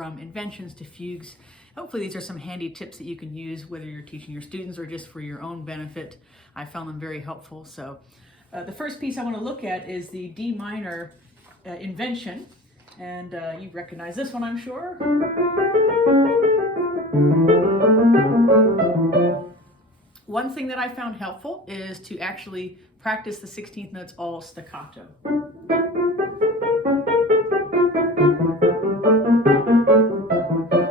from Inventions to Fugues. Hopefully these are some handy tips that you can use whether you're teaching your students or just for your own benefit. I found them very helpful. So the first piece I want to look at is the D minor Invention, and you recognize this one, I'm sure. One thing that I found helpful is to actually practice the 16th notes all staccato.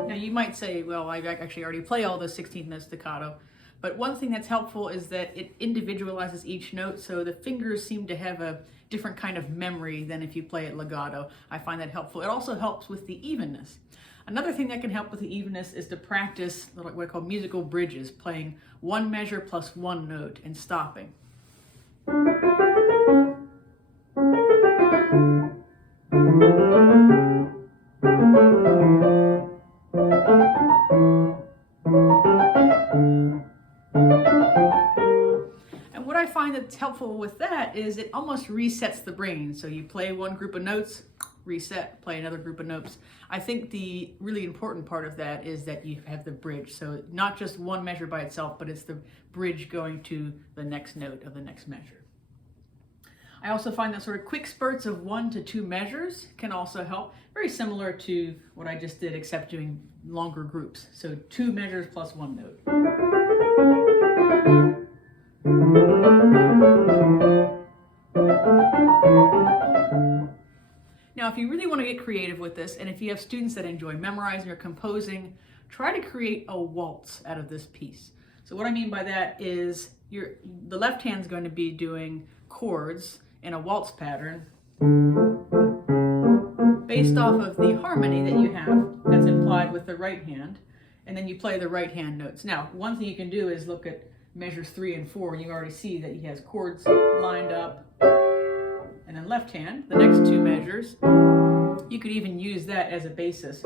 Now you might say, well, I actually already play all the 16th notes staccato, but one thing that's helpful is that it individualizes each note, so the fingers seem to have a different kind of memory than if you play it legato. I find that helpful. It also helps with the evenness. Another thing that can help with the evenness is to practice what I call musical bridges, playing one measure plus one note and stopping. And what I find that's helpful with that is it almost resets the brain. So you play one group of notes, reset, play another group of notes. I think the really important part of that is that you have the bridge. So not just one measure by itself, but it's the bridge going to the next note of the next measure. I also find that sort of quick spurts of 1 to 2 measures can also help. Very similar to what I just did, except doing longer groups. So 2 measures plus 1 note. Now, if you really want to get creative with this, and if you have students that enjoy memorizing or composing, try to create a waltz out of this piece. So what I mean by that is the left hand's going to be doing chords in a waltz pattern based off of the harmony that you have that's implied with the right hand, and then you play the right hand notes. Now, one thing you can do is look at measures 3 and 4, and you already see that he has chords lined up. And then left hand, the next 2 measures, you could even use that as a basis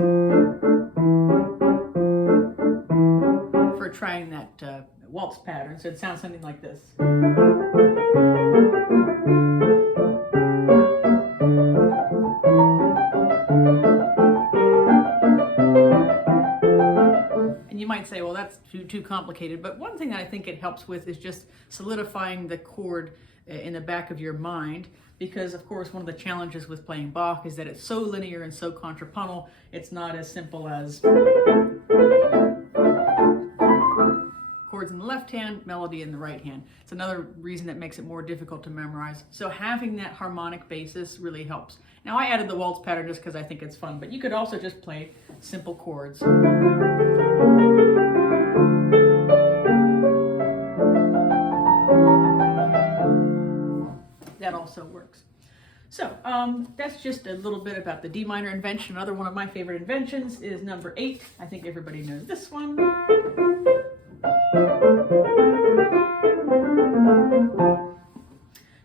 for trying that waltz pattern. So it sounds something like this. And you might say, well, that's too complicated. But one thing that I think it helps with is just solidifying the chord in the back of your mind, because of course one of the challenges with playing Bach is that it's so linear and so contrapuntal. It's not as simple as chords in the left hand, melody in the right hand. It's another reason that makes it more difficult to memorize. So having that harmonic basis really helps. Now I added the waltz pattern just because I think it's fun, but you could also just play simple chords. That also works. So that's just a little bit about the D minor Invention. Another one of my favorite inventions is number 8. I think everybody knows this one.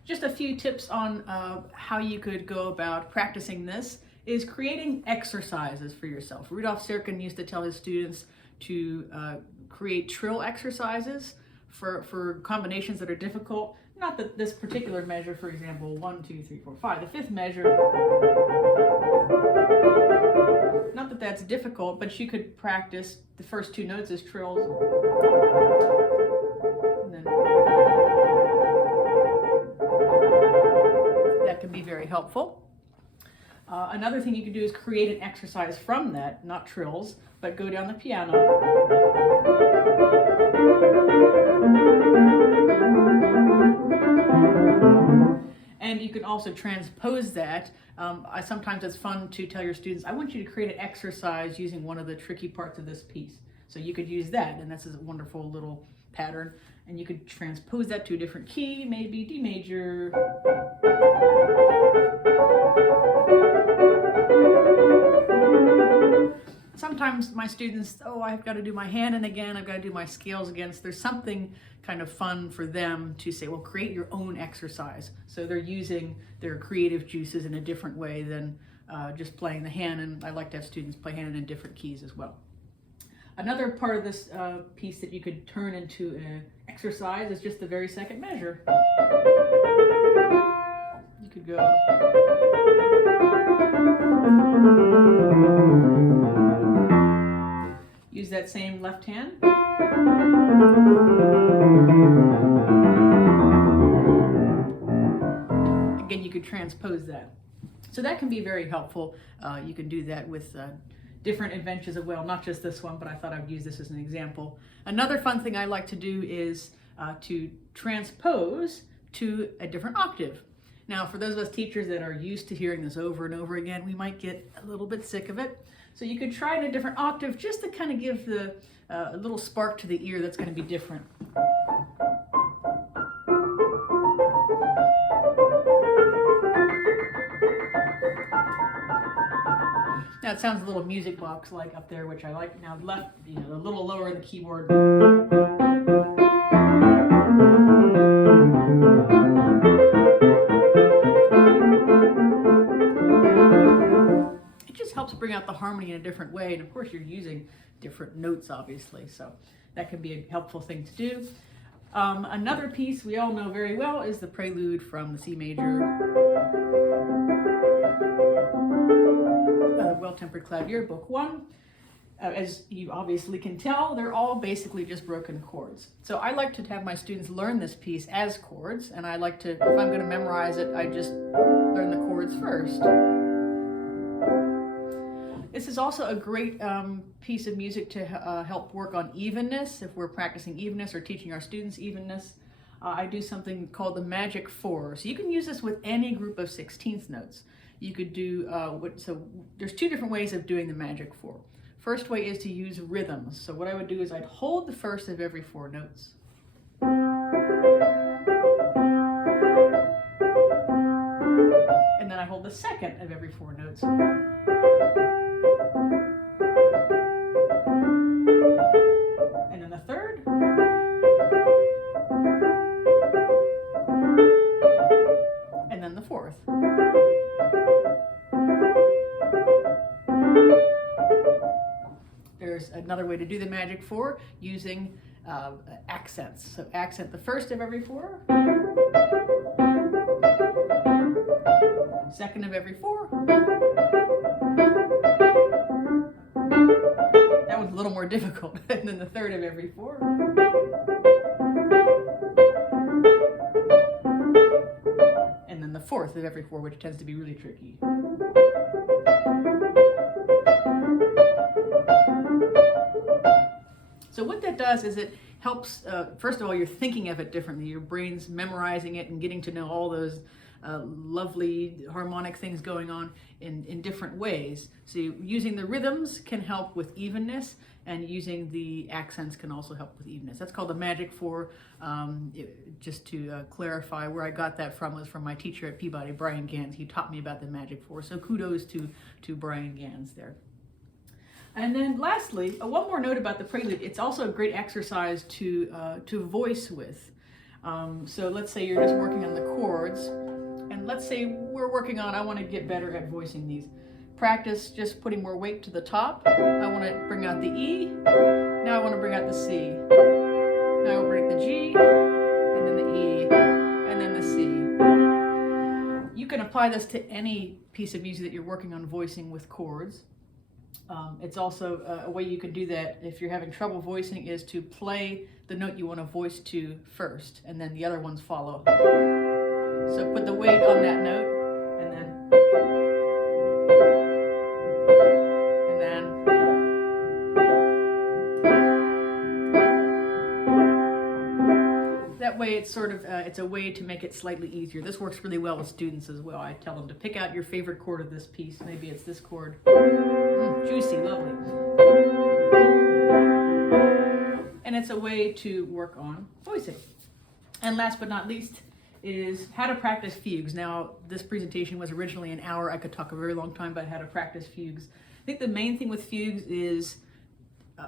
Just a few tips on how you could go about practicing this is creating exercises for yourself. Rudolf Serkin used to tell his students to create trill exercises for combinations that are difficult. Not that this particular measure, for example, 1, 2, 3, 4, 5, the 5th measure, not that that's difficult, but you could practice the first 2 notes as trills. And then that can be very helpful. Another thing you can do is create an exercise from that, not trills, but go down the piano. And you can also transpose that. Sometimes it's fun to tell your students, I want you to create an exercise using one of the tricky parts of this piece. So you could use that, and that's a wonderful little pattern. And you could transpose that to a different key, maybe D major. Sometimes my students, I've got to do my hand again, I've got to do my scales again. So there's something kind of fun for them to say, well, create your own exercise. So they're using their creative juices in a different way than just playing the hand, and I like to have students play hand in different keys as well. Another part of this piece that you could turn into an exercise is just the very second measure. You could go. that same left hand. Again, you could transpose that. So that can be very helpful. You can do that with different inventions as well, not just this one, but I thought I would use this as an example. Another fun thing I like to do is to transpose to a different octave. Now, for those of us teachers that are used to hearing this over and over again, we might get a little bit sick of it. So you could try in a different octave just to kind of give the a little spark to the ear that's going to be different. Now it sounds a little music box like up there, which I like. Now left, a little lower in the keyboard. It just helps bring out the harmony in a different way, and of course you're using different notes, obviously, so that can be a helpful thing to do. Another piece we all know very well is the Prelude from the C major, Well-Tempered Clavier, Book 1. As you obviously can tell, they're all basically just broken chords. So I like to have my students learn this piece as chords, and I like to, if I'm going to memorize it, I just learn the chords first. This is also a great piece of music to help work on evenness, if we're practicing evenness or teaching our students evenness. I do something called the Magic 4. So you can use this with any group of 16th notes. You could do, so there's two different ways of doing the Magic 4. First way is to use rhythms. So what I would do is I'd hold the first of every 4 notes. And then I hold the second of every 4 notes. And then the third. And then the fourth. There's another way to do the Magic 4 using accents. So accent the first of every 4, second of every 4. That was a little more difficult. And then the third of every 4. And then the fourth of every 4, which tends to be really tricky. So what that does is it helps, first of all, you're thinking of it differently. Your brain's memorizing it and getting to know all those lovely harmonic things going on in different ways. So using the rhythms can help with evenness, and using the accents can also help with evenness. That's called the Magic 4. Just to clarify, where I got that from was from my teacher at Peabody, Brian Gans. He taught me about the Magic 4. So kudos to Brian Gans there. And then lastly, one more note about the Prelude. It's also a great exercise to voice with. So let's say you're just working on the chords, and let's say we're working on, I want to get better at voicing these. Practice just putting more weight to the top. I want to bring out the E. Now I want to bring out the C. Now I will bring the G, and then the E, and then the C. You can apply this to any piece of music that you're working on voicing with chords. It's also a way you can do that if you're having trouble voicing is to play the note you want to voice to first, and then the other ones follow. So put the weight on that note, and then that way it's sort of, it's a way to make it slightly easier. This works really well with students as well. I tell them to pick out your favorite chord of this piece. Maybe it's this chord. Juicy, lovely. And it's a way to work on voicing. And last but not least is how to practice fugues. Now, this presentation was originally an hour. I could talk a very long time about how to practice fugues. I think the main thing with fugues is,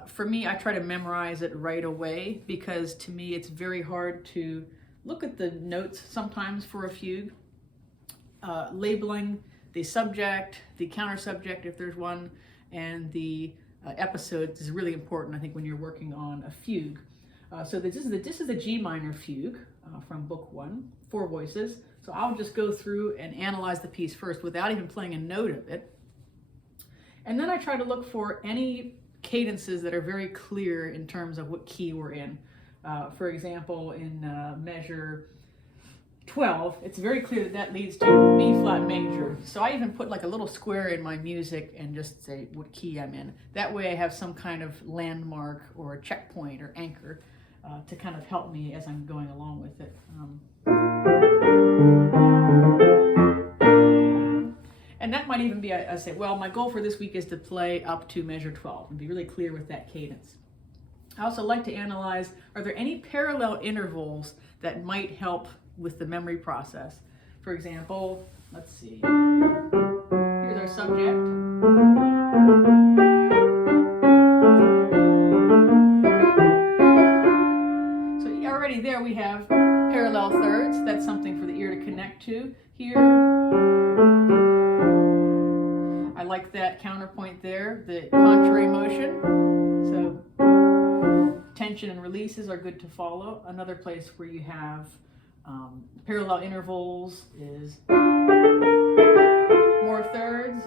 for me, I try to memorize it right away, because to me it's very hard to look at the notes sometimes for a fugue. Labeling the subject, the counter subject if there's one, and the episodes is really important, I think, when you're working on a fugue. So this is a G minor fugue from Book 1, 4 voices. So I'll just go through and analyze the piece first without even playing a note of it. And then I try to look for any cadences that are very clear in terms of what key we're in. For example, in measure 12, it's very clear that that leads to B flat major. So I even put like a little square in my music and just say what key I'm in. That way I have some kind of landmark or a checkpoint or anchor to kind of help me as I'm going along with it. And that might even be, I say, well, my goal for this week is to play up to measure 12 and be really clear with that cadence. I also like to analyze, are there any parallel intervals that might help with the memory process? For example, let's see, here's our subject. So already there we have parallel thirds. That's something for the ear to connect to. Here, I like that counterpoint there, the contrary motion. So tension and releases are good to follow. Another place where you have parallel intervals is more thirds.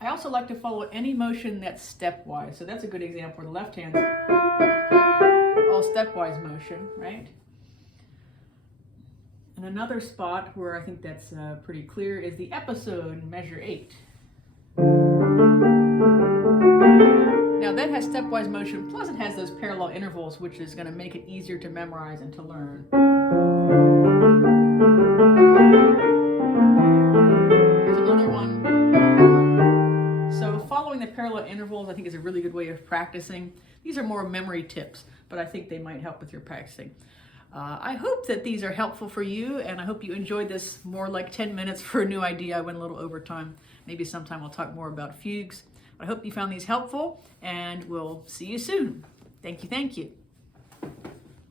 I also like to follow any motion that's stepwise. So that's a good example where the left hand's all stepwise motion, right? And another spot where I think that's pretty clear is the episode in measure 8. Now that has stepwise motion, plus it has those parallel intervals, which is going to make it easier to memorize and to learn. Here's another one. So following the parallel intervals, I think, is a really good way of practicing. These are more memory tips, but I think they might help with your practicing. I hope that these are helpful for you, and I hope you enjoyed this more like 10 minutes for a new idea. I went a little over time. Maybe sometime we'll talk more about fugues. I hope you found these helpful, and we'll see you soon. Thank you, thank you.